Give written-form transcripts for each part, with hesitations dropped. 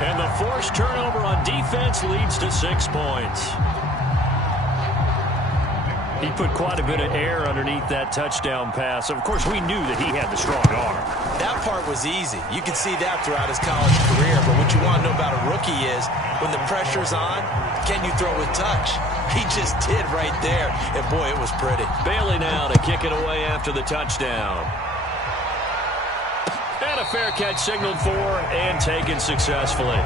And the forced turnover on defense leads to 6 points. He put quite a bit of air underneath that touchdown pass. Of course, we knew that he had the strong arm. That part was easy. You could see that throughout his college career. But what you want to know about a rookie is when the pressure's on, can you throw with touch? He just did right there. And, boy, it was pretty. Bailey now to kick it away after the touchdown. And a fair catch signaled for and taken successfully.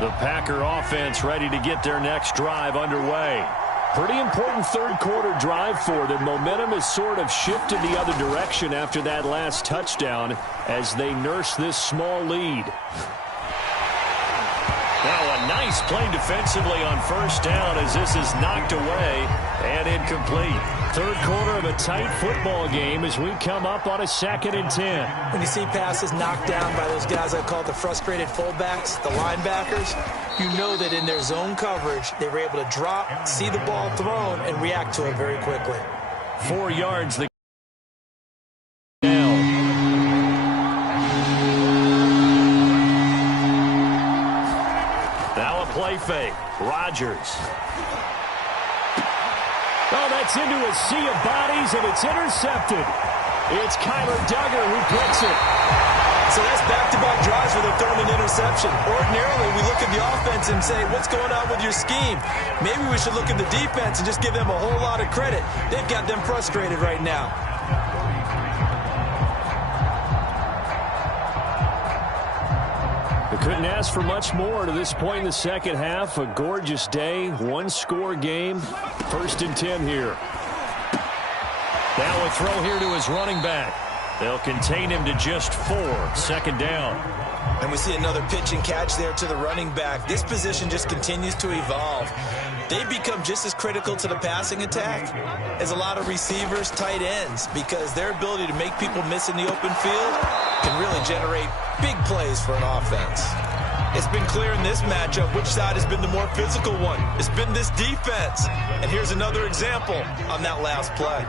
The Packer offense ready to get their next drive underway. Pretty important third quarter drive for them. Momentum has sort of shifted the other direction after that last touchdown as they nurse this small lead. Now a nice play defensively on first down as this is knocked away and incomplete. Third quarter of a tight football game as we come up on a 2nd and 10. When you see passes knocked down by those guys I call the frustrated fullbacks, the linebackers, you know that in their zone coverage, they were able to drop, see the ball thrown, and react to it very quickly. 4 yards. Now a play fake. Rodgers. Oh, that's into a sea of bodies, and it's intercepted. It's Kyler Duggar who puts it. So that's back-to-back drives where they're throwing an interception. Ordinarily, we look at the offense and say, what's going on with your scheme? Maybe we should look at the defense and just give them a whole lot of credit. They've got them frustrated right now. They couldn't ask for much more to this point in the second half. A gorgeous day, one-score game. 1st and 10 here. Now a throw here to his running back. They'll contain him to just 4. 2nd down. And we see another pitch and catch there to the running back. This position just continues to evolve. They become just as critical to the passing attack as a lot of receivers, tight ends, because their ability to make people miss in the open field can really generate big plays for an offense. It's been clear in this matchup which side has been the more physical one. It's been this defense. And here's another example on that last play.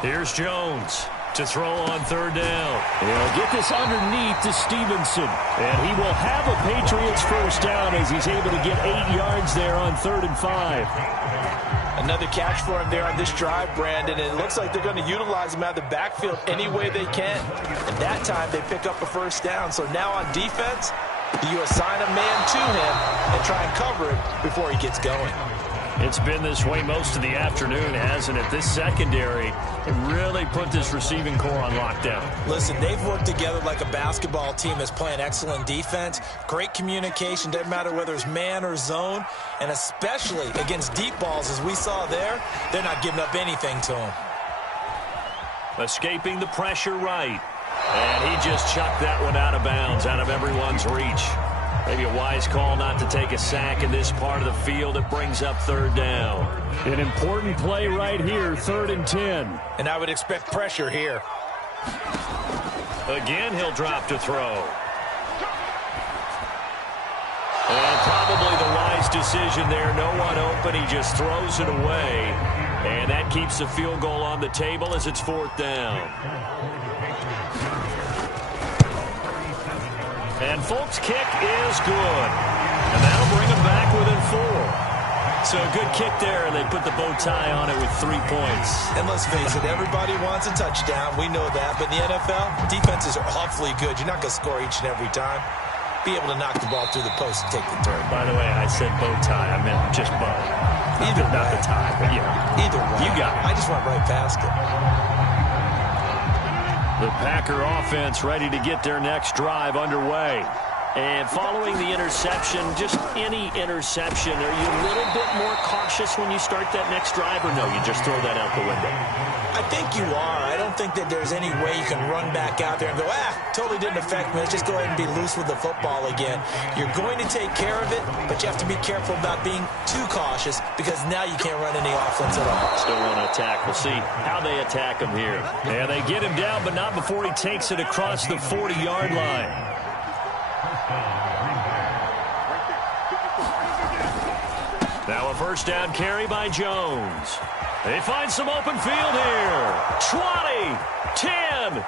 Here's Jones to throw on 3rd down. He'll get this underneath to Stevenson. And he will have a Patriots first down as he's able to get 8 yards there on 3rd and 5. Another catch for him there on this drive, Brandon. And it looks like they're going to utilize him out of the backfield any way they can. And that time they pick up a first down. So now on defense, you assign a man to him and try and cover it before he gets going. It's been this way most of the afternoon, hasn't it? This secondary really put this receiving core on lockdown. Listen, they've worked together like a basketball team that's playing excellent defense. Great communication, doesn't matter whether it's man or zone. And especially against deep balls, as we saw there, they're not giving up anything to them. Escaping the pressure right. And he just chucked that one out of bounds, out of everyone's reach. Maybe a wise call not to take a sack in this part of the field. It brings up 3rd down. An important play right here, 3rd and 10. And I would expect pressure here. Again, he'll drop to throw. And probably the wise decision there. No one open. He just throws it away. And that keeps the field goal on the table as it's 4th down. And Folk's kick is good. And that'll bring him back within 4. So a good kick there, and they put the bow tie on it with 3 points. And let's face it, everybody wants a touchdown. We know that. But in the NFL, defenses are awfully good. You're not going to score each and every time. Be able to knock the ball through the post and take the turn. By the way, I said bow tie. I meant just bow. Either way. Not the tie, but yeah. Either way. You got it. I just went right past it. The Packer offense ready to get their next drive underway. And following the interception, just any interception, are you a little bit more cautious when you start that next drive, or no, you just throw that out the window? I think you are. I don't think that there's any way you can run back out there and go, totally didn't affect me. Let's just go ahead and be loose with the football again. You're going to take care of it, but you have to be careful about being too cautious because now you can't run any offense at all. Still want to attack. We'll see how they attack him here. And they get him down, but not before he takes it across the 40-yard line. Now a first down carry by Jones. They find some open field here. 20, 10,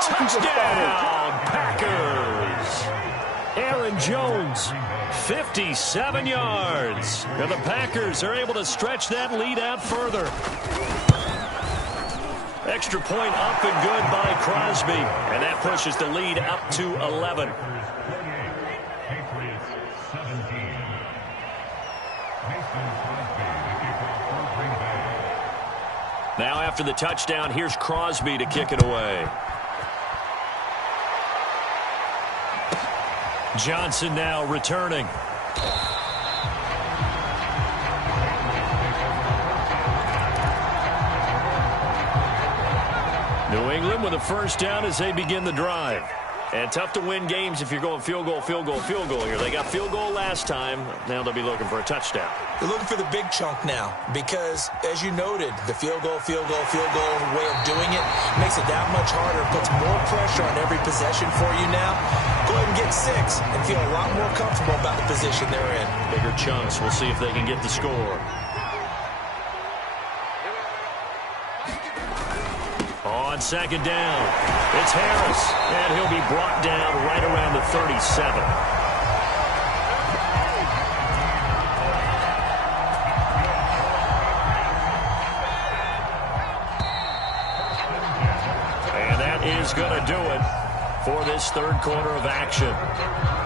touchdown, Packers. Aaron Jones, 57 yards. And the Packers are able to stretch that lead out further. Extra point up and good by Crosby. And that pushes the lead up to 11. Now after the touchdown, here's Crosby to kick it away. Johnson now returning. New England with a first down as they begin the drive. And tough to win games if you're going field goal here. They got field goal last time. Now they'll be looking for a touchdown. They're looking for the big chunk now because, as you noted, the field goal way of doing it makes it that much harder, puts more pressure on every possession for you now. Go ahead and get 6 and feel a lot more comfortable about the position they're in. Bigger chunks. We'll see if they can get the score. On second down, it's Harris, and he'll be brought down right around the 37. And that is going to do it for this third quarter of action.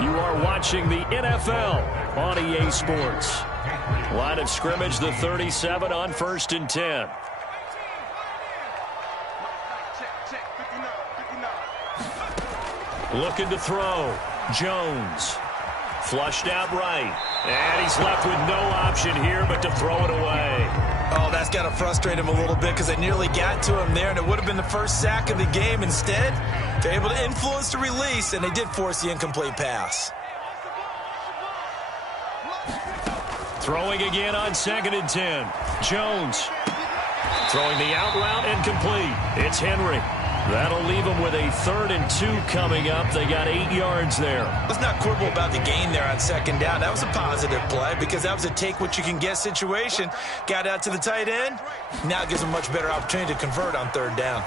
You are watching the NFL on EA Sports. Line of scrimmage, the 37 on 1st and 10. Looking to throw. Jones. Flushed out right. And he's left with no option here but to throw it away. Oh, that's got to frustrate him a little bit because they nearly got to him there, and it would have been the first sack of the game. Instead, they're able to influence the release, and they did force the incomplete pass. Throwing again on 2nd and 10. Jones. Throwing the out route incomplete. It's Henry. That'll leave them with a 3rd and 2 coming up. They got 8 yards there. Let's not quibble about the gain there on 2nd down. That was a positive play because that was a take-what-you-can-get situation. Got out to the tight end. Now it gives them a much better opportunity to convert on 3rd down.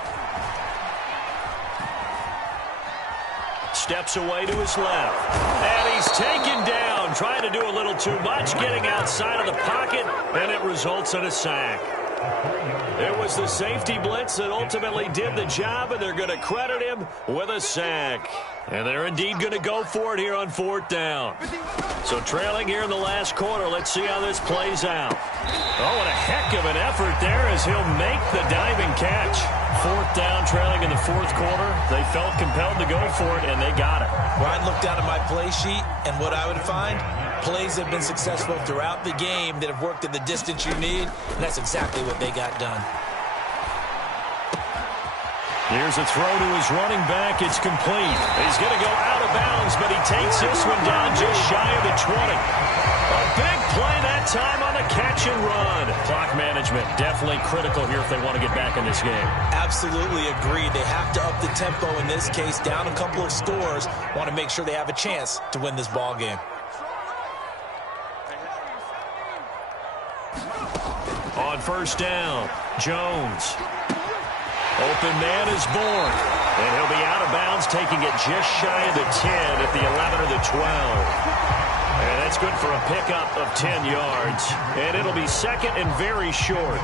Steps away to his left. And he's taken down, trying to do a little too much, getting outside of the pocket, and it results in a sack. It was the safety blitz that ultimately did the job, and they're going to credit him with a sack. And they're indeed going to go for it here on 4th down. So trailing here in the last quarter, let's see how this plays out. Oh, and a heck of an effort there as he'll make the diving catch. 4th down, trailing in the 4th quarter. They felt compelled to go for it, and they got it. Well, I'd look down at my play sheet, and what I would find, plays have been successful throughout the game that have worked at the distance you need, and that's exactly what they got done. Here's a throw to his running back. It's complete. He's going to go out of bounds, but he takes this one down just shy of the 20. A big play that time on the catch and run. Clock management definitely critical here if they want to get back in this game. Absolutely agreed. They have to up the tempo in this case, down a couple of scores. Want to make sure they have a chance to win this ball game. On 1st down, Jones. Open man is born. And he'll be out of bounds, taking it just shy of the 10 at the 11 or the 12. And that's good for a pickup of 10 yards. And it'll be 2nd and very short.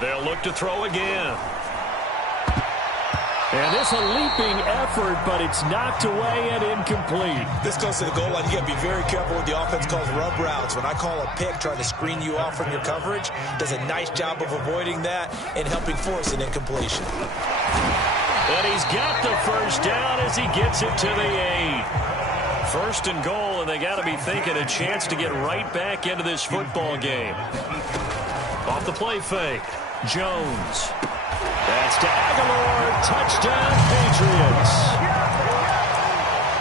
They'll look to throw again. And this a leaping effort, but it's knocked away and incomplete. This goes to the goal line. You got to be very careful with the offense calls rub routes. When I call a pick, trying to screen you off from your coverage, does a nice job of avoiding that and helping force an incompletion. And he's got the first down as he gets it to the 8. 1st and goal, and they got to be thinking a chance to get right back into this football game. Off the play fake, Jones. That's to Aguilar. Touchdown, Patriots.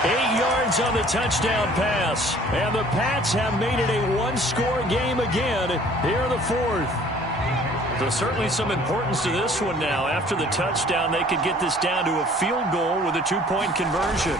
8 yards on the touchdown pass. And the Pats have made it a one-score game again here in the 4th. There's certainly some importance to this one now. After the touchdown, they could get this down to a field goal with a two-point conversion.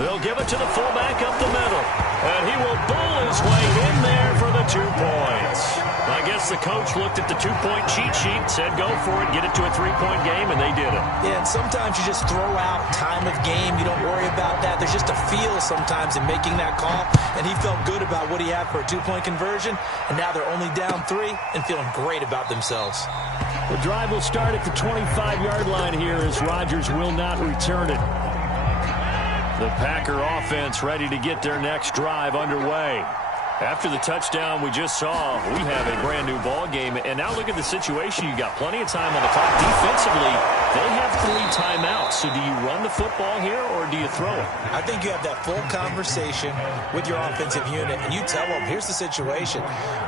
They'll give it to the fullback up the middle. And he will bowl his way in there for the 2 points. I guess the coach looked at the two-point cheat sheet, said go for it, get it to a three-point game, and they did it. Yeah, and sometimes you just throw out time of game. You don't worry about that. There's just a feel sometimes in making that call. And he felt good about what he had for a two-point conversion. And now they're only down 3 and feeling great about themselves. The drive will start at the 25-yard line here as Rodgers will not return it. The Packer offense ready to get their next drive underway. After the touchdown we just saw, we have a brand new ball game. And now look at the situation. You got plenty of time on the clock. Defensively, they have 3 timeouts. So do you run the football here or do you throw it? I think you have that full conversation with your offensive unit, and you tell them, here's the situation.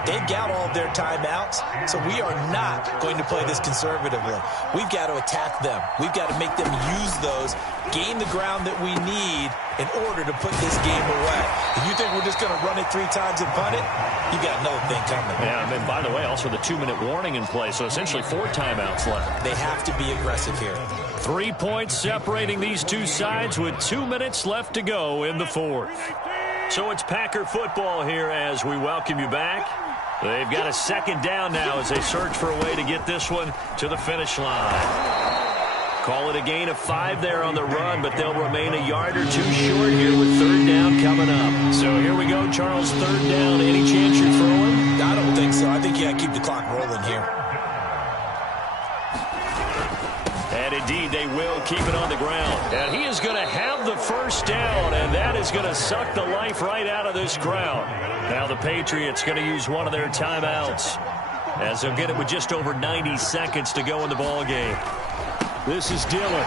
They've got all of their timeouts, so we are not going to play this conservatively. We've got to attack them. We've got to make them use those, gain the ground that we need in order to put this game away. If you think we're just going to run it 3 times and punt it, you got another thing coming. Yeah, and by the way, also the 2-minute warning in play, so essentially 4 timeouts left. They have to be aggressive here. 3 points separating these two sides with 2 minutes left to go in the 4th. So it's Packer football here as we welcome you back. They've got a second down now as they search for a way to get this one to the finish line. Call it a gain of 5 there on the run, but they'll remain a yard or 2 short here with 3rd down coming up. So here we go, Charles, 3rd down. Any chance you're throwing? I don't think so. I think you got to keep the clock rolling here. And indeed, they will keep it on the ground. And he is going to have the first down, and that is going to suck the life right out of this crowd. Now the Patriots going to use one of their timeouts as they'll get it with just over 90 seconds to go in the ball game. This is Dillon.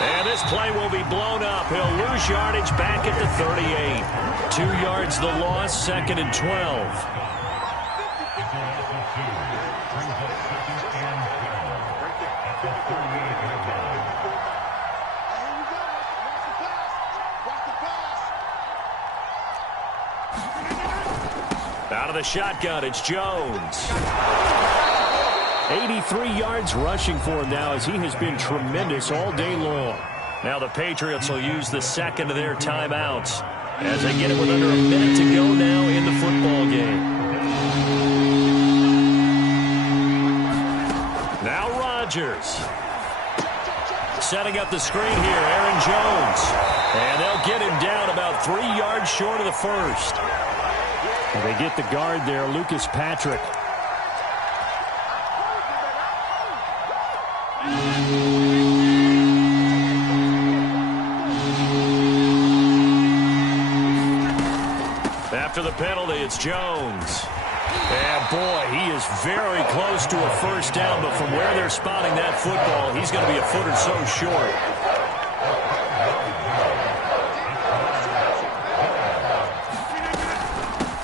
And this play will be blown up. He'll lose yardage back at the 38. 2 yards the loss, 2nd and 12. Out of the shotgun, it's Jones. 83 yards rushing for him now as he has been tremendous all day long. Now the Patriots will use the second of their timeouts as they get it with under a minute to go now in the football game. Now Rodgers. Setting up the screen here, Aaron Jones. And they'll get him down about 3 yards short of the first. And they get the guard there, Lucas Patrick. After the penalty, it's Jones. And boy, he is very close to a first down, but from where they're spotting that football, he's going to be a foot or so short.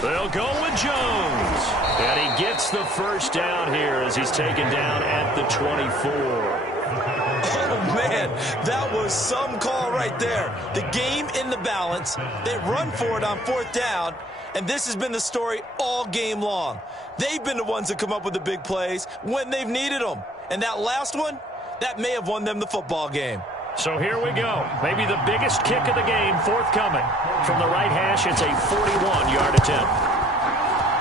They'll go with Jones. And he gets the first down here as he's taken down at the 24. Oh, man, that was some call right there. The game in the balance. They run for it on 4th down, and this has been the story all game long. They've been the ones that come up with the big plays when they've needed them. And that last one, that may have won them the football game. So here we go. Maybe the biggest kick of the game forthcoming. From the right hash, it's a 41-yard attempt.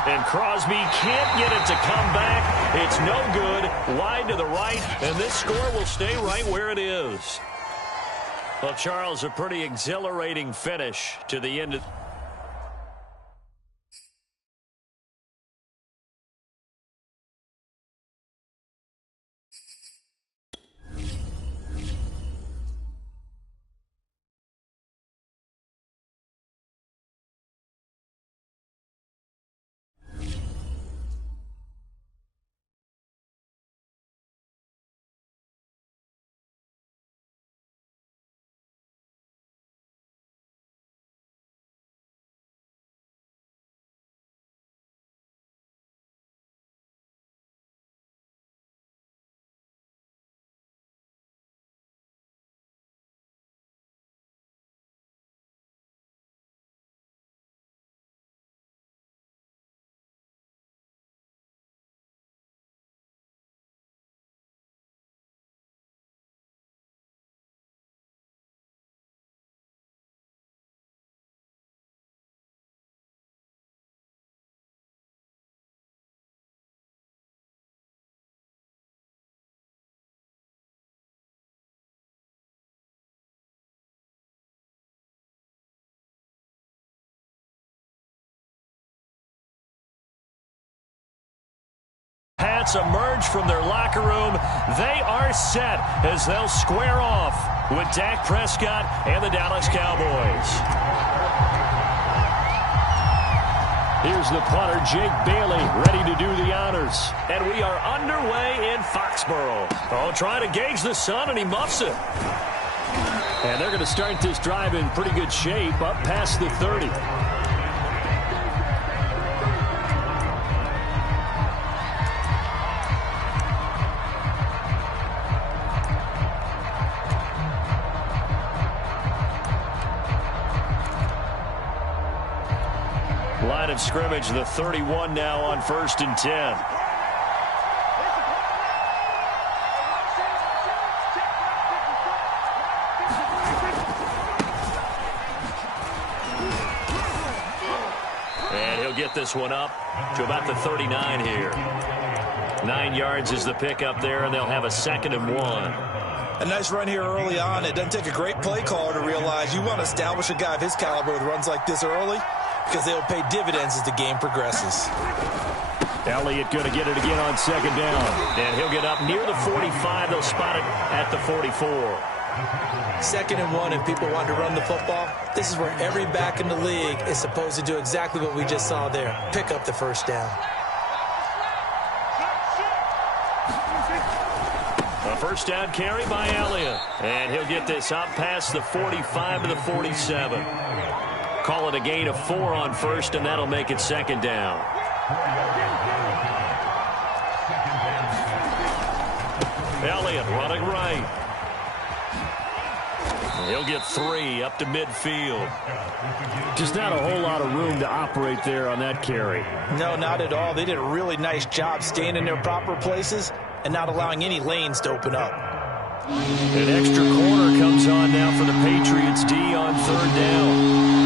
And Crosby can't get it to come back. It's no good. Wide to the right, and this score will stay right where it is. Well, Charles, a pretty exhilarating finish to the end of mascots emerge from their locker room. They are set as they'll square off with Dak Prescott and the Dallas Cowboys. Here's the punter, Jake Bailey, ready to do the honors. And we are underway in Foxborough. Oh, trying to gauge the sun, and he muffs it. And they're going to start this drive in pretty good shape, up past the 30. Line of scrimmage, the 31 now on 1st and 10. And he'll get this one up to about the 39 here. 9 yards is the pickup there, and they'll have a 2nd and 1. A nice run here early on. It doesn't take a great play caller to realize you want to establish a guy of his caliber with runs like this early, because they'll pay dividends as the game progresses. Elliott going to get it again on 2nd down. And he'll get up near the 45. They'll spot it at the 44. 2nd and 1, and people want to run the football. This is where every back in the league is supposed to do exactly what we just saw there. Pick up the 1st down. A 1st down carry by Elliott. And he'll get this up past the 45 to the 47. Call it a gain of 4 on 1st, and that'll make it 2nd down. Elliott running right. He'll get 3 up to midfield. Just not a whole lot of room to operate there on that carry. No, not at all. They did a really nice job staying in their proper places and not allowing any lanes to open up. An extra corner comes on now for the Patriots D on 3rd down.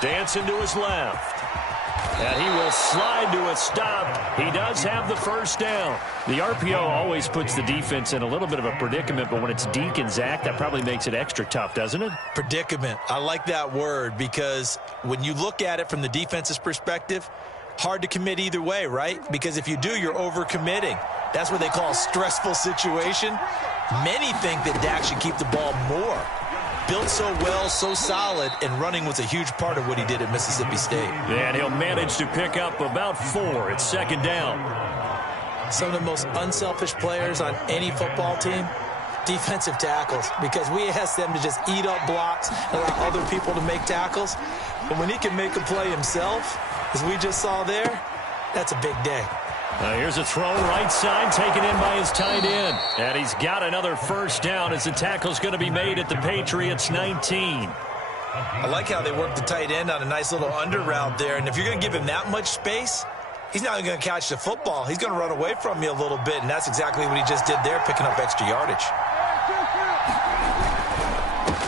Dancing to his left. And he will slide to a stop. He does have the 1st down. The RPO always puts the defense in a little bit of a predicament, but when it's Deke and Zach, that probably makes it extra tough, doesn't it? Predicament. I like that word, because when you look at it from the defense's perspective, hard to commit either way, right? Because if you do, you're overcommitting. That's what they call a stressful situation. Many think that Dak should keep the ball more. Built so well, so solid, and running was a huge part of what he did at Mississippi State. And he'll manage to pick up about 4. It's 2nd down. Some of the most unselfish players on any football team, defensive tackles, because we ask them to just eat up blocks, allow other people to make tackles. But when he can make a play himself, as we just saw there, that's a big day. Here's a throw right side taken in by his tight end. And he's got another 1st down as the tackle's going to be made at the Patriots 19. I like how they work the tight end on a nice little under route there. And if you're going to give him that much space, he's not going to catch the football. He's going to run away from you a little bit, and that's exactly what he just did there, picking up extra yardage.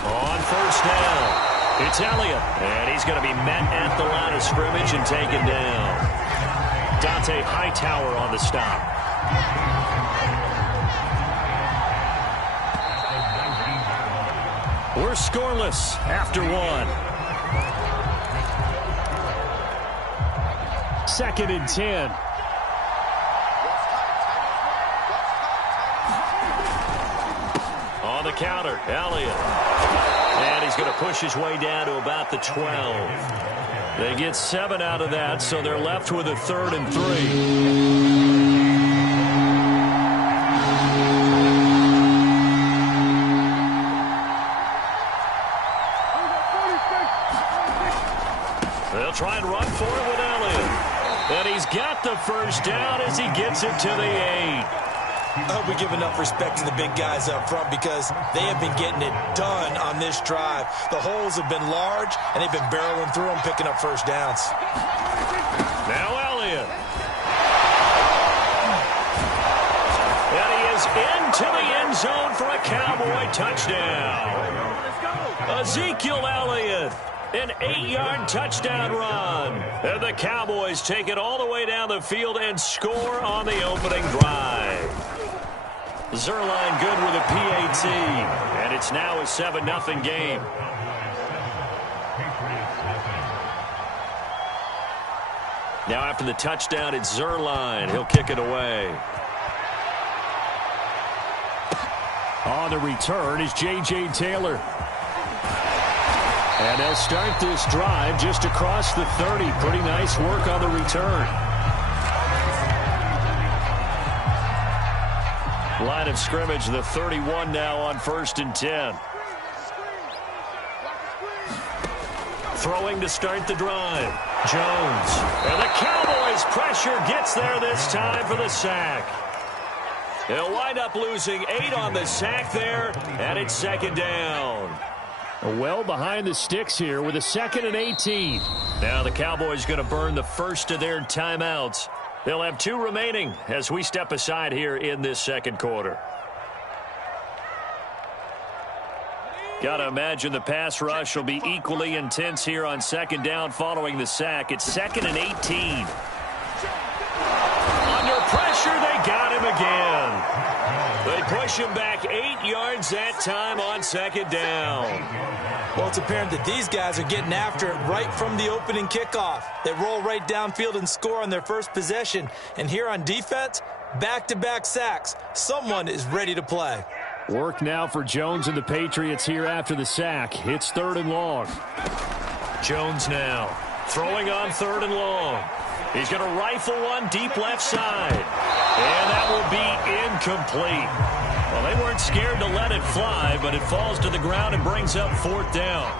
On 1st down, it's Elliott. And he's going to be met at the line of scrimmage and taken down. Dante Hightower on the stop. We're scoreless after 1. 2nd and 10. On the counter, Elliott. And he's going to push his way down to about the 12. They get 7 out of that, so they're left with a 3rd and 3. They'll try and run for it with Elliott. And he's got the 1st down as he gets it to the 8. I hope we give enough respect to the big guys up front, because they have been getting it done on this drive. The holes have been large, and they've been barreling through them, picking up 1st downs. Now Elliott. And he is into the end zone for a Cowboy touchdown. Ezekiel Elliott. An 8-yard touchdown run. And the Cowboys take it all the way down the field and score on the opening drive. Zerline good with a PAT. And it's now a 7-0 game. Now after the touchdown, it's Zerline. He'll kick it away. On the return is J.J. Taylor. And they'll start this drive just across the 30. Pretty nice work on the return. Line of scrimmage, the 31 now on 1st and 10. Throwing to start the drive. Jones. And the Cowboys' pressure gets there this time for the sack. They'll wind up losing 8 on the sack there, and it's 2nd down. Well behind the sticks here with a 2nd and 18. Now the Cowboys going to burn the first of their timeouts. They'll have 2 remaining as we step aside here in this 2nd quarter. Got to imagine the pass rush will be equally intense here on 2nd down following the sack. It's 2nd and 18. Under pressure, they got him again. They push him back 8 yards that time on 2nd down. Well, it's apparent that these guys are getting after it right from the opening kickoff. They roll right downfield and score on their first possession. And here on defense, back-to-back sacks. Someone is ready to play. Work now for Jones and the Patriots here after the sack. It's 3rd and long. Jones now throwing on 3rd and long. He's going to rifle one deep left side. And that will be incomplete. Well, they weren't scared to let it fly, but it falls to the ground and brings up 4th down.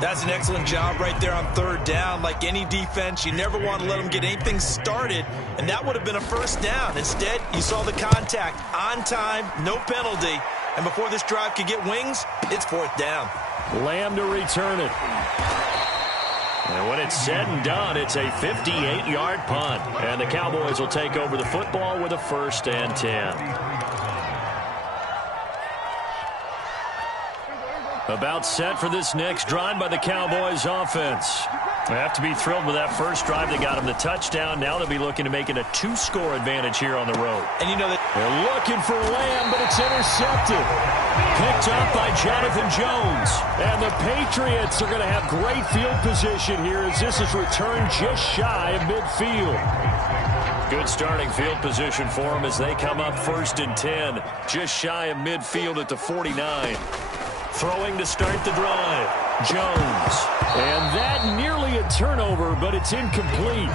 That's an excellent job right there on 3rd down. Like any defense, you never want to let them get anything started, and that would have been a 1st down. Instead, you saw the contact on time, no penalty, and before this drive could get wings, it's 4th down. Lamb to return it. And when it's said and done, it's a 58-yard punt. And the Cowboys will take over the football with a 1st and 10. About set for this next drive by the Cowboys offense. They have to be thrilled with that first drive. They got them the touchdown. Now they'll be looking to make it a 2-score advantage here on the road. And you know that they're looking for Lamb, but it's intercepted. Picked up by Jonathan Jones. And the Patriots are going to have great field position here as this is returned just shy of midfield. Good starting field position for them as they come up 1st and 10. Just shy of midfield at the 49. Throwing to start the drive. Jones. And that nearly a turnover, but it's incomplete.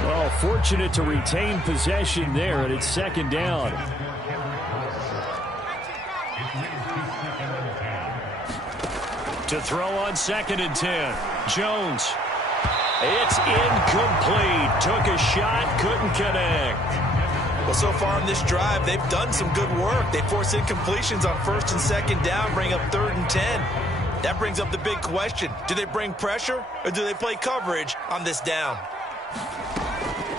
Well, fortunate to retain possession there, and it's 2nd down. To throw on 2nd and 10. Jones. It's incomplete. Took a shot, couldn't connect. Well, so far in this drive, they've done some good work. They force incompletions on 1st and 2nd down, bring up 3rd and 10. That brings up the big question. Do they bring pressure or do they play coverage on this down?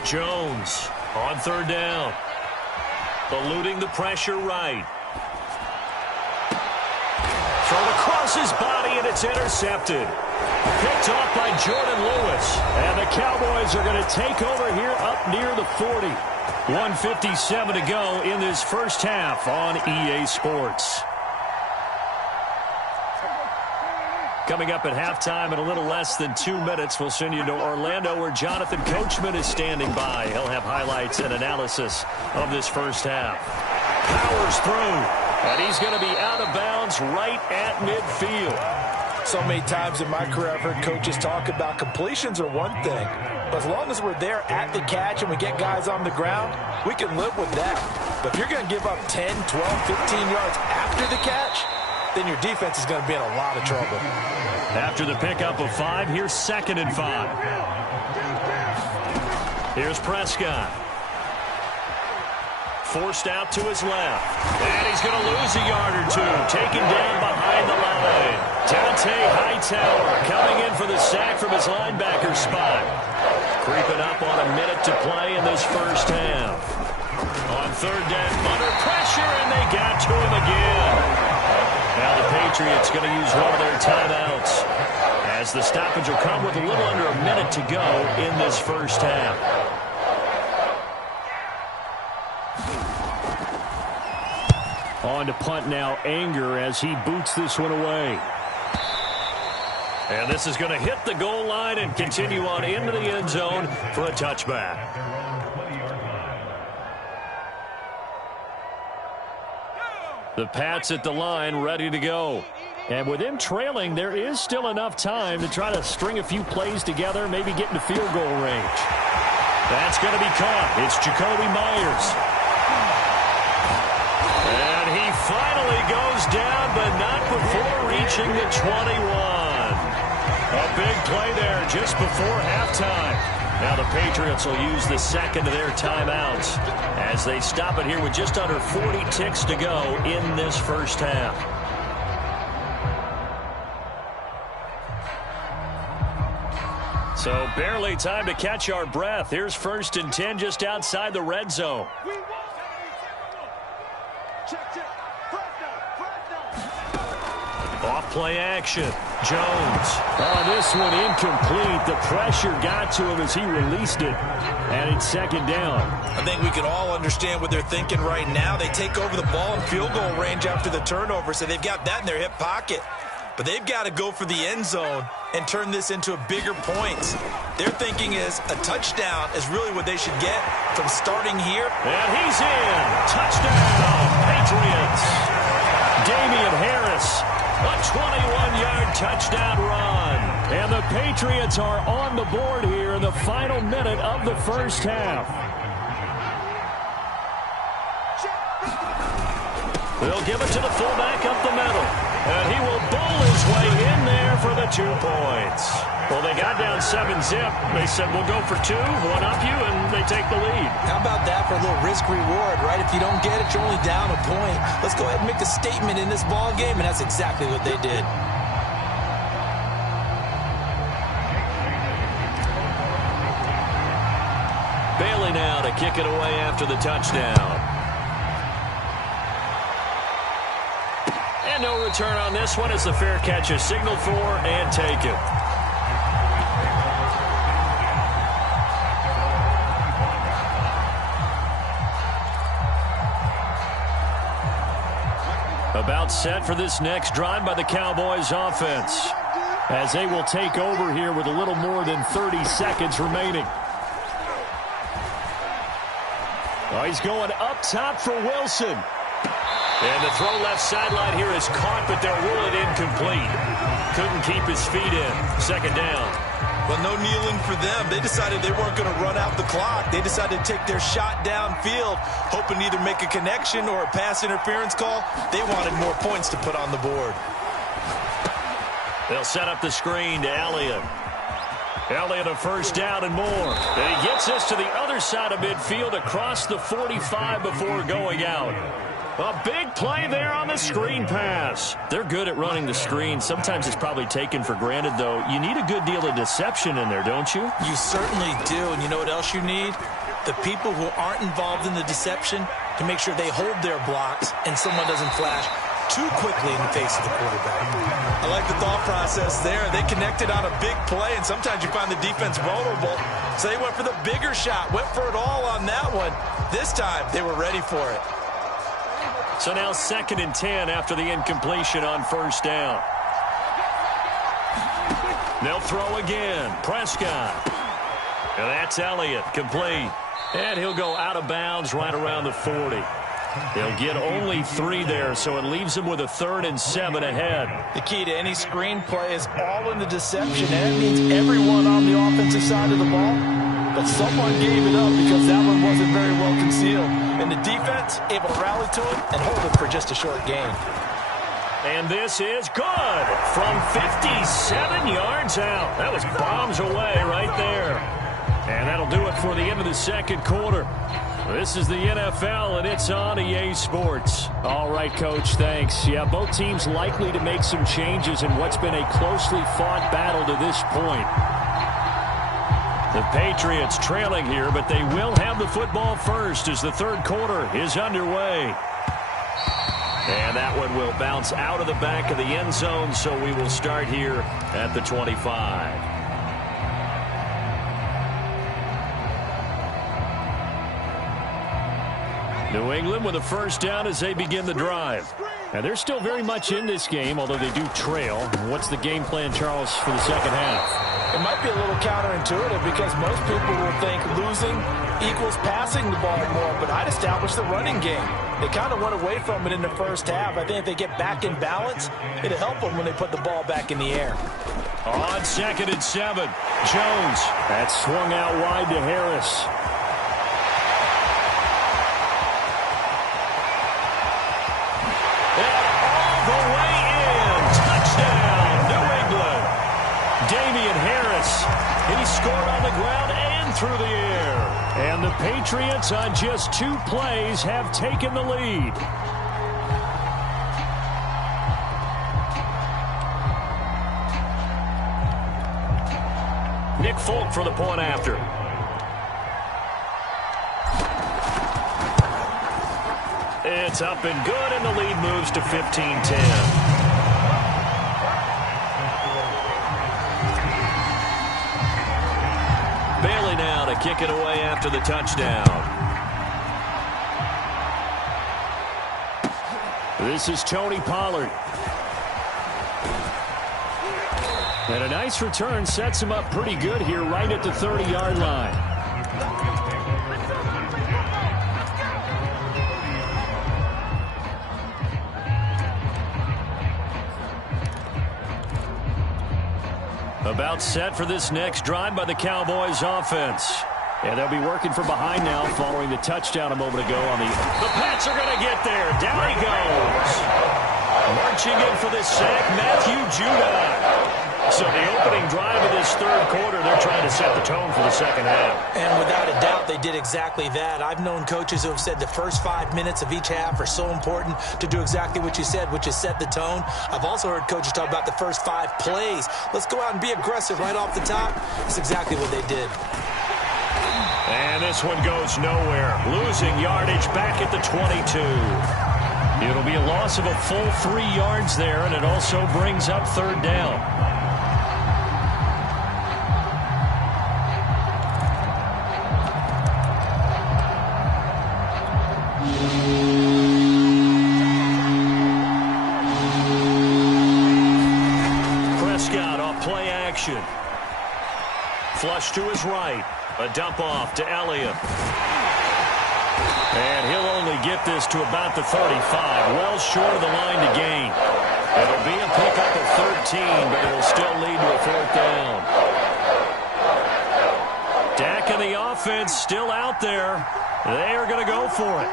Jones on 3rd down. Eluding the pressure right. Thrown across his body, and it's intercepted. Picked off by Jordan Lewis. And the Cowboys are going to take over here up near the 40. 1:57 to go in this first half on EA Sports. Coming up at halftime in a little less than 2 minutes, we'll send you to Orlando where Jonathan Coachman is standing by. He'll have highlights and analysis of this first half. Powers through, and he's going to be out of bounds right at midfield. So many times in my career I've heard coaches talk about completions are one thing, but as long as we're there at the catch and we get guys on the ground, we can live with that. But if you're going to give up 10, 12, 15 yards after the catch, then your defense is going to be in a lot of trouble. After the pickup of 5, here's 2nd and 5. Here's Prescott. Forced out to his left. And he's going to lose a yard or 2. Taken down behind the line. Dante Hightower coming in for the sack from his linebacker spot. Creeping up on a minute to play in this first half. On 3rd down, under pressure, and they got to him again. Now the Patriots going to use one of their timeouts as the stoppage will come with a little under a minute to go in this first half. On to punt now, Anger as he boots this one away. And this is going to hit the goal line and continue on into the end zone for a touchback. The Pats at the line, ready to go. And with them trailing, there is still enough time to try to string a few plays together, maybe get into field goal range. That's going to be caught. It's Jacoby Myers. And he finally goes down, but not before reaching the 21. A big play there just before halftime. Now the Patriots will use the second of their timeouts as they stop it here with just under 40 ticks to go in this first half. So barely time to catch our breath. Here's 1st and 10 just outside the red zone. Off play action. Jones. Oh, this one incomplete. The pressure got to him as he released it. And it's 2nd down. I think we can all understand what they're thinking right now. They take over the ball in field goal range after the turnover, so they've got that in their hip pocket. But they've got to go for the end zone and turn this into a bigger points. Their thinking is a touchdown is really what they should get from starting here. And he's in. Touchdown, Patriots. Damian Harris, a 21-yard touchdown run. And the Patriots are on the board here in the final minute of the first half. They'll give it to the fullback up the middle. And he will bowl his way in there for the 2 points. Well, they got down 7-zip. They said, we'll go for 2, one up you, and they take the lead. How about that for a little risk-reward, right? If you don't get it, you're only down a point. Let's go ahead and make a statement in this ball game, and that's exactly what they did. Bailey now to kick it away after the touchdown. And no return on this one as the fair catch is signaled for and taken. About set for this next drive by the Cowboys offense, as they will take over here with a little more than 30 seconds remaining. Oh, he's going up top for Wilson. And the throw left sideline here is caught, but they'll rule it incomplete. Couldn't keep his feet in. 2nd down. Well, no kneeling for them. They decided they weren't going to run out the clock. They decided to take their shot downfield, hoping to either make a connection or a pass interference call. They wanted more points to put on the board. They'll set up the screen to Elliott. Elliott a 1st down and more. And he gets this to the other side of midfield across the 45 before going out. A big play there on the screen pass. They're good at running the screen. Sometimes it's probably taken for granted, though. You need a good deal of deception in there, don't you? You certainly do. And you know what else you need? The people who aren't involved in the deception to make sure they hold their blocks and someone doesn't flash too quickly in the face of the quarterback. I like the thought process there. They connected on a big play, and sometimes you find the defense vulnerable. So they went for the bigger shot, went for it all on that one. This time, they were ready for it. So now 2nd and 10 after the incompletion on 1st down. They'll throw again. Prescott. And that's Elliott, complete. And he'll go out of bounds right around the 40. They'll get only 3 there, so it leaves him with a 3rd and 7 ahead. The key to any screen play is all in the deception, and that means everyone on the offensive side of the ball. But someone gave it up because that one wasn't very well concealed. And the defense able to rally to it and hold it for just a short gain. And this is good from 57 yards out. That was bombs away right there. And that'll do it for the end of the 2nd quarter. This is the NFL, and it's on EA Sports. All right, Coach, thanks. Yeah, both teams likely to make some changes in what's been a closely fought battle to this point. The Patriots trailing here, but they will have the football first as the 3rd quarter is underway. And that one will bounce out of the back of the end zone, so we will start here at the 25. New England with a first down as they begin the drive. Now, they're still very much in this game, although they do trail. What's the game plan, Charles, for the second half? It might be a little counterintuitive because most people will think losing equals passing the ball more, but I'd establish the running game. They kind of went away from it in the first half. I think if they get back in balance, it'll help them when they put the ball back in the air. On 2nd and 7, Jones. That swung out wide to Harris. He scored on the ground and through the air. And the Patriots on just 2 plays have taken the lead. Nick Folk for the point after. It's up and good, and the lead moves to 15-10. Bailey now to kick it away after the touchdown. This is Tony Pollard. And a nice return sets him up pretty good here right at the 30-yard line. About set for this next drive by the Cowboys offense. And they'll be working from behind now following the touchdown a moment ago on the Pats are going to get there. Down he goes. Marching in for this sack, Matthew Judon. So the opening drive of this third quarter, they're trying to set the tone for the second half. And without a doubt, they did exactly that. I've known coaches who have said the first 5 minutes of each half are so important to do exactly what you said, which is set the tone. I've also heard coaches talk about the first 5 plays. Let's go out and be aggressive right off the top. That's exactly what they did. And this one goes nowhere. Losing yardage back at the 22. It'll be a loss of a full 3 yards there, and it also brings up third down. Prescott off play action. Flush to his right. A dump off to Elliott. And he'll only get this to about the 35. Well short of the line to gain. It'll be a pickup of 13, but it'll still lead to a 4th down. Dak and the offense still out there. They are going to go for it.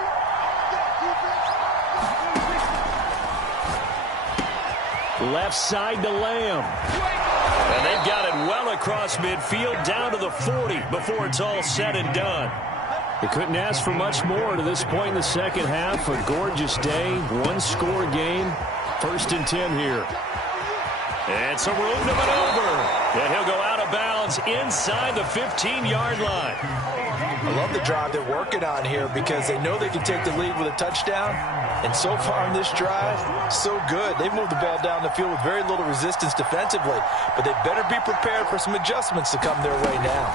Left side to Lamb. And they've got it well across midfield down to the 40 before it's all said and done. They couldn't ask for much more to this point in the second half. A gorgeous day, 1-score game. 1st and 10 here. And some room to maneuver. And he'll go out of bounds inside the 15-yard line. I love the drive they're working on here because they know they can take the lead with a touchdown. And so far in this drive, so good. They've moved the ball down the field with very little resistance defensively. But they better be prepared for some adjustments to come their way now.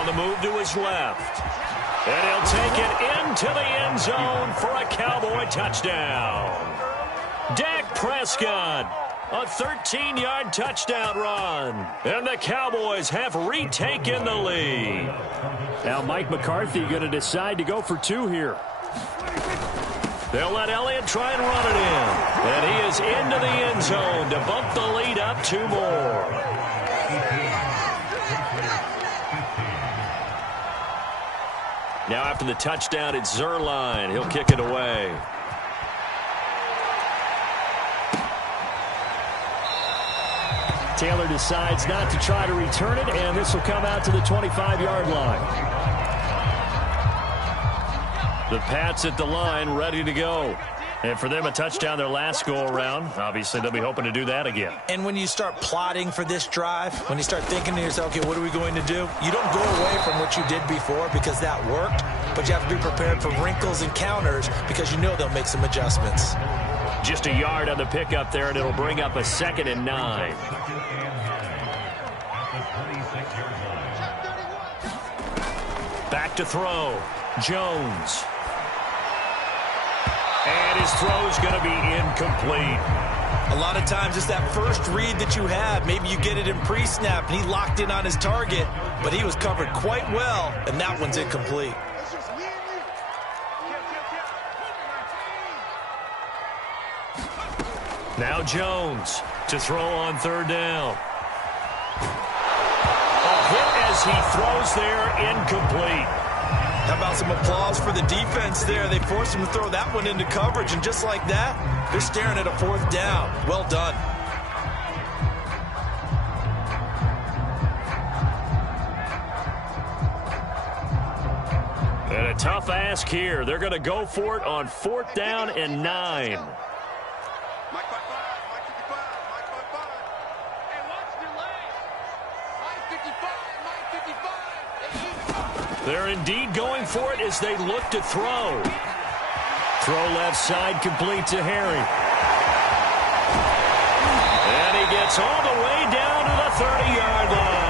On the move to his left. And he'll take it into the end zone for a Cowboy touchdown. Dak Prescott, a 13-yard touchdown run. And the Cowboys have retaken the lead. Now Mike McCarthy going to decide to go for 2 here. They'll let Elliott try and run it in. And he is into the end zone to bump the lead up 2 more. Now after the touchdown, it's Zerline. He'll kick it away. Taylor decides not to try to return it, and this will come out to the 25-yard line. The Pats at the line, ready to go. And for them, a touchdown their last go-around. Obviously, they'll be hoping to do that again. And when you start plotting for this drive, when you start thinking to yourself, okay, what are we going to do? You don't go away from what you did before because that worked, but you have to be prepared for wrinkles and counters because you know they'll make some adjustments. Just a yard on the pickup there, and it'll bring up a 2nd and 9. Back to throw. Jones. And his throw's going to be incomplete. A lot of times it's that first read that you have. Maybe you get it in pre-snap, and he locked in on his target, but he was covered quite well, and that one's incomplete. Now Jones to throw on third down. A hit as he throws there, incomplete. How about some applause for the defense there? They forced him to throw that one into coverage, and just like that, they're staring at a fourth down. Well done. And a tough ask here. They're going to go for it on 4th down and 9. They're indeed going for it as they look to throw. Throw left side, complete to Harry. And he gets all the way down to the 30-yard line.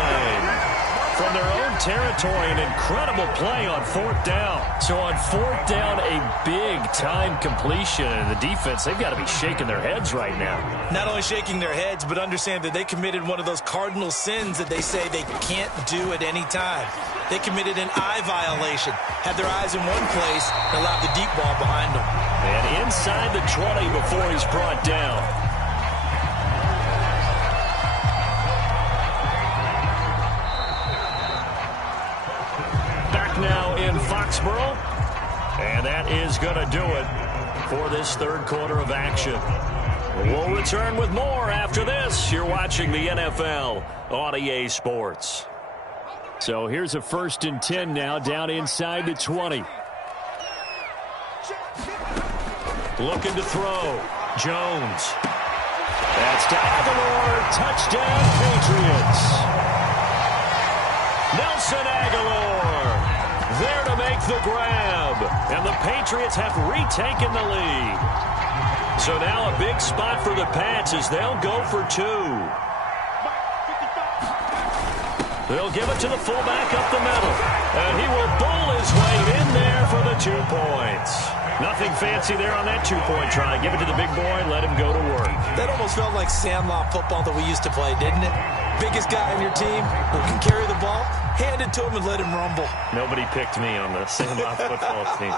From their own territory, an incredible play on 4th down. So on 4th down, a big-time completion. And the defense, they've got to be shaking their heads right now. Not only shaking their heads, but understand that they committed one of those cardinal sins that they say they can't do at any time. They committed an eye violation, had their eyes in one place, and allowed the deep ball behind them. And inside the 20 before he's brought down. Back now in Foxborough. And that is going to do it for this third quarter of action. We'll return with more after this. You're watching the NFL on EA Sports. So here's a 1st and 10 now, down inside the 20. Looking to throw. Jones. That's to Aguilar. Touchdown, Patriots. Nelson Aguilar there to make the grab. And the Patriots have retaken the lead. So now a big spot for the Pats as they'll go for 2. They'll give it to the fullback up the middle. And he will bowl his way in there for the 2 points. Nothing fancy there on that 2-point try. Give it to the big boy, let him go to work. That almost felt like Sandlot football that we used to play, didn't it? Biggest guy on your team who can carry the ball, hand it to him and let him rumble. Nobody picked me on the Sandlot football team.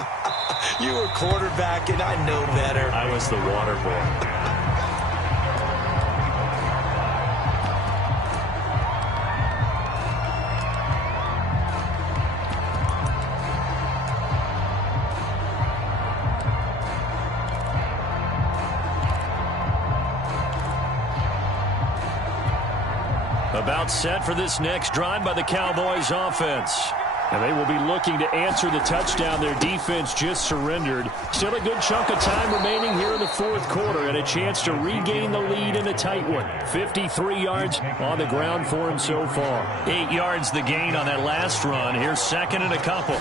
You were quarterback, and I know better. I was the water boy. About set for this next drive by the Cowboys offense. And they will be looking to answer the touchdown their defense just surrendered. Still a good chunk of time remaining here in the 4th quarter and a chance to regain the lead in a tight one. 53 yards on the ground for him so far. 8 yards the gain on that last run. Here's 2nd and a couple.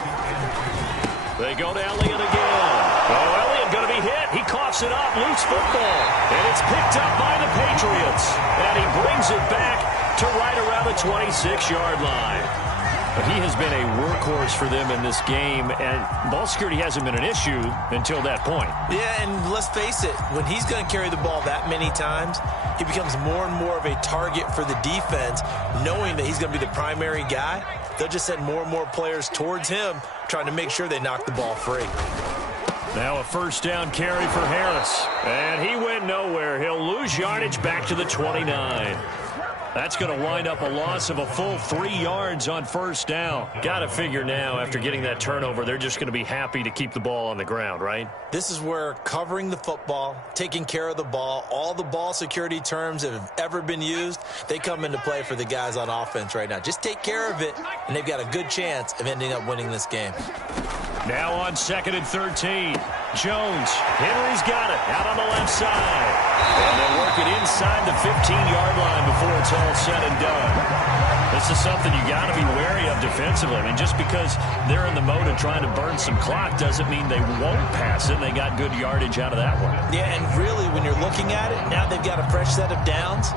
They go to Elliott again. Oh, Elliott going to be hit. He coughs it up. Loose football. And it's picked up by the Patriots. And he brings it back to right around the 26-yard line. But he has been a workhorse for them in this game, and ball security hasn't been an issue until that point. Yeah, and let's face it, when he's going to carry the ball that many times, he becomes more and more of a target for the defense, knowing that he's going to be the primary guy. They'll just send more and more players towards him, trying to make sure they knock the ball free. Now a 1st down carry for Harris, and he went nowhere. He'll lose yardage back to the 29. That's going to wind up a loss of a full 3 yards on 1st down. Got to figure now, after getting that turnover, they're just going to be happy to keep the ball on the ground, right? This is where covering the football, taking care of the ball, all the ball security terms that have ever been used, they come into play for the guys on offense right now. Just take care of it, and they've got a good chance of ending up winning this game. Now on 2nd and 13. Jones. Henry's got it out on the left side. And they'll work it inside the 15-yard line before it's all said and done. This is something you got to be wary of defensively. I mean, just because they're in the mode of trying to burn some clock doesn't mean they won't pass it. And they got good yardage out of that one. Yeah, and really, when you're looking at it, now they've got a fresh set of downs.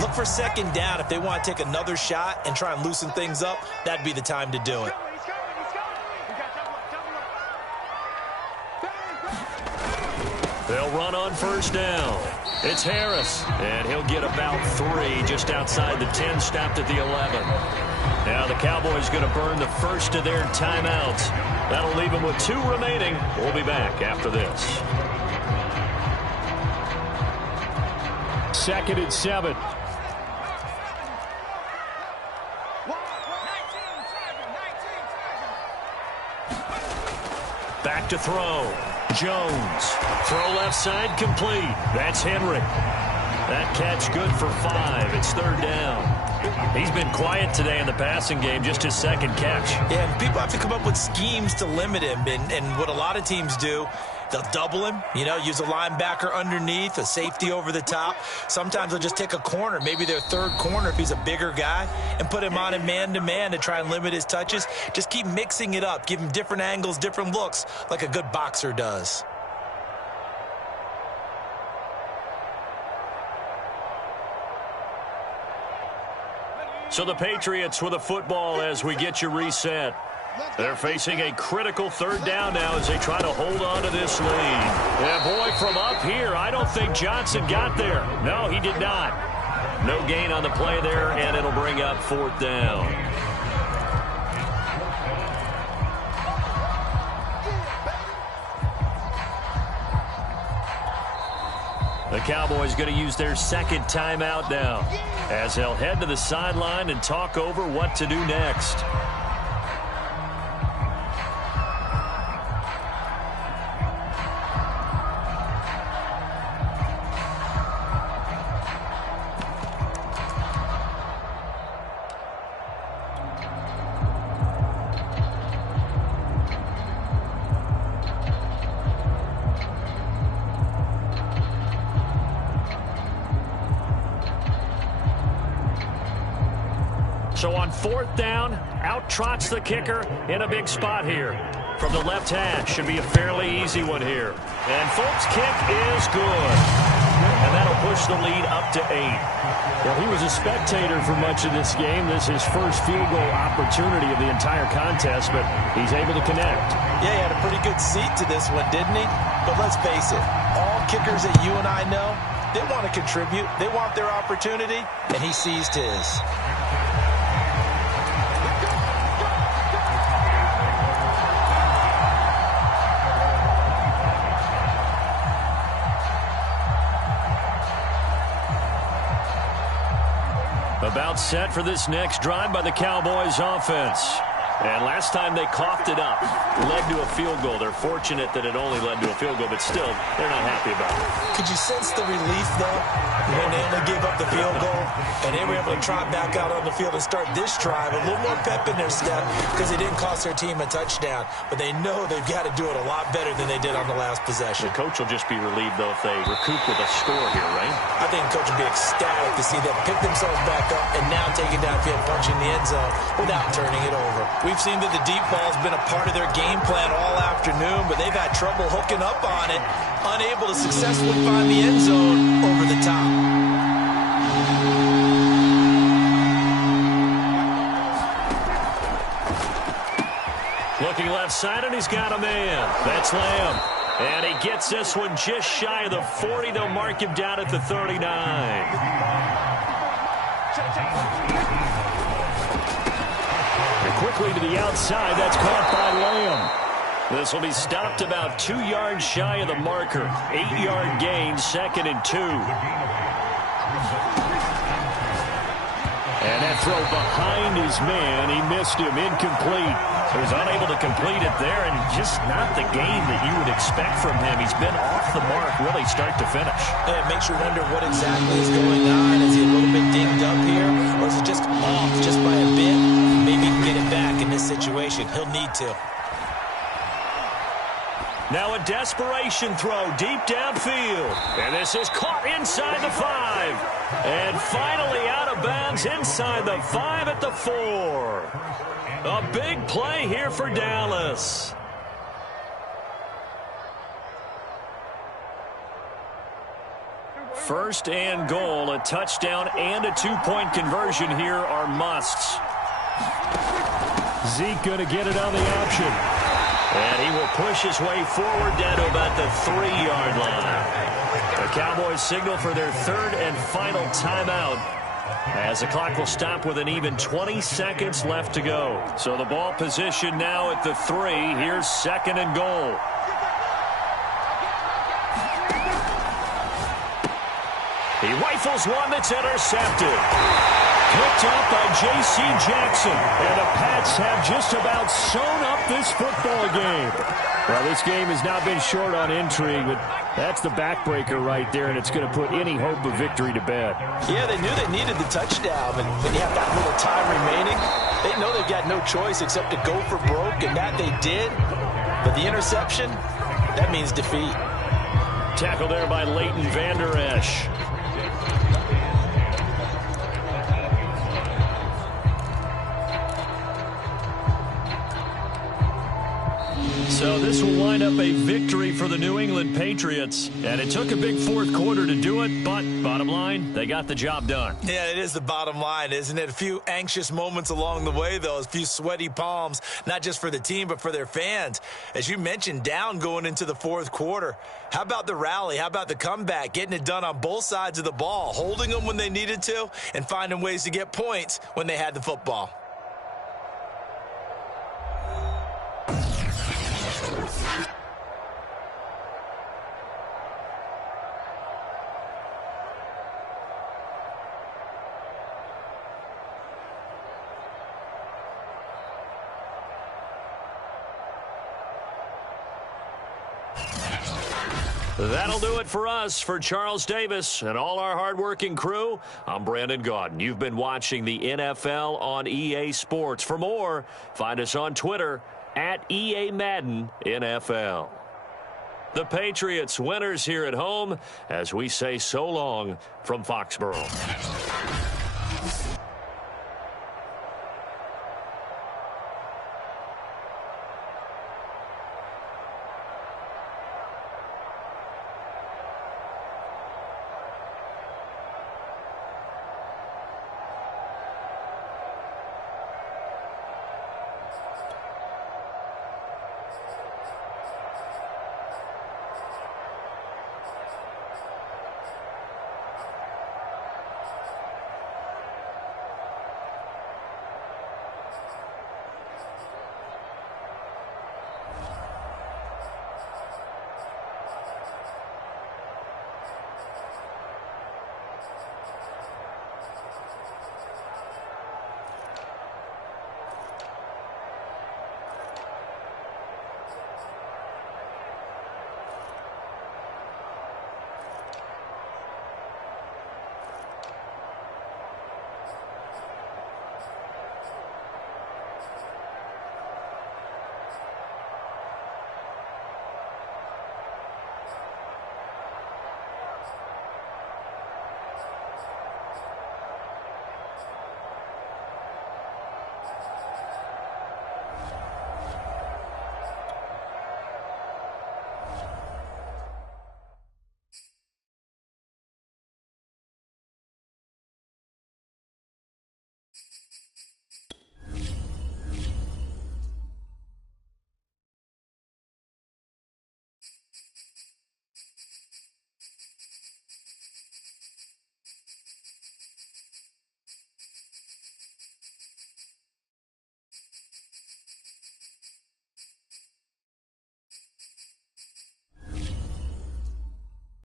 Look for 2nd down. If they want to take another shot and try and loosen things up, that'd be the time to do it. They'll run on first down. It's Harris, and he'll get about 3 just outside the 10, stopped at the 11. Now the Cowboys going to burn the first of their timeouts. That'll leave them with 2 remaining. We'll be back after this. 2nd and 7. Back to throw. Jones. Throw left side complete. That's Henry. That catch good for 5. It's 3rd down. He's been quiet today in the passing game, just his 2nd catch. Yeah, and people have to come up with schemes to limit him. And what a lot of teams do, they'll double him, use a linebacker underneath, a safety over the top. Sometimes they'll just take a corner, maybe their 3rd corner if he's a bigger guy, and put him on a man-to-man to try and limit his touches. Just keep mixing it up. Give him different angles, different looks, like a good boxer does. So the Patriots with a football as we get you reset. They're facing a critical 3rd down now as they try to hold on to this lead. And boy, from up here, I don't think Johnson got there. No, he did not. No gain on the play there, and it'll bring up 4th down. The Cowboys going to use their 2nd timeout now as they'll head to the sideline and talk over what to do next. So on 4th down, out trots the kicker in a big spot here. From the left hash, should be a fairly easy one here. And Folk's kick is good. And that'll push the lead up to 8. Well, he was a spectator for much of this game. This is his first field goal opportunity of the entire contest, but he's able to connect. Yeah, he had a pretty good seat to this one, didn't he? But let's face it, all kickers that you and I know, they want to contribute. They want their opportunity, and he seized his. About set for this next drive by the Cowboys offense. And last time they coughed it up, led to a field goal. They're fortunate that it only led to a field goal, but still, they're not happy about it. Could you sense the relief, though, when they only gave up the field goal and they were able to trot back out on the field and start this drive? A little more pep in their step because they didn't cost their team a touchdown, but they know they've got to do it a lot better than they did on the last possession. The coach will just be relieved, though, if they recoup with a score here, right? I think the coach will be ecstatic to see them pick themselves back up and now take it downfield, punching the end zone without turning it over. We've seen that the deep ball's been a part of their game plan all afternoon, but they've had trouble hooking up on it, unable to successfully find the end zone over the top. Looking left side, and he's got a man. That's Lamb. And he gets this one just shy of the 40. They'll mark him down at the 39. Quickly to the outside. That's caught by Lamb. This will be stopped about 2 yards shy of the marker. 8-yard gain, 2nd and 2. And that throw behind his man. He missed him. Incomplete. He was unable to complete it there, and just not the game that you would expect from him. He's been off the mark really start to finish. Yeah, it makes you wonder what exactly is going on. Is he a little bit dinged up here, or is it just off just by a bit? Maybe he can get it back in this situation. He'll need to. Now a desperation throw deep downfield. And this is caught inside the 5. And finally out of bounds inside the 5 at the 4. A big play here for Dallas. First and goal, a touchdown and a 2-point conversion here are musts. Zeke going to get it on the option. And he will push his way forward down to about the 3-yard line. The Cowboys signal for their third and final timeout, as the clock will stop with an even 20 seconds left to go. So the ball position now at the 3. Here's 2nd and goal. He rifles one that's intercepted. Picked up by J.C. Jackson. And the Pats have just about sewn up this football game. Well, this game has not been short on intrigue, but that's the backbreaker right there, and it's going to put any hope of victory to bed. Yeah, they knew they needed the touchdown, and when you have that little time remaining, they know they've got no choice except to go for broke, and that they did. But the interception, that means defeat. Tackle there by Leighton Vander Esch. So this will wind up a victory for the New England Patriots. And it took a big fourth quarter to do it, but bottom line, they got the job done. Yeah, it is the bottom line, isn't it? A few anxious moments along the way, though. A few sweaty palms, not just for the team, but for their fans. As you mentioned, down going into the fourth quarter. How about the rally? How about the comeback? Getting it done on both sides of the ball, holding them when they needed to, and finding ways to get points when they had the football. That'll do it for us. For Charles Davis and all our hardworking crew, I'm Brandon Gaudin. You've been watching the NFL on EA Sports. For more, find us on Twitter at EA Madden NFL. The Patriots winners here at home as we say so long from Foxborough.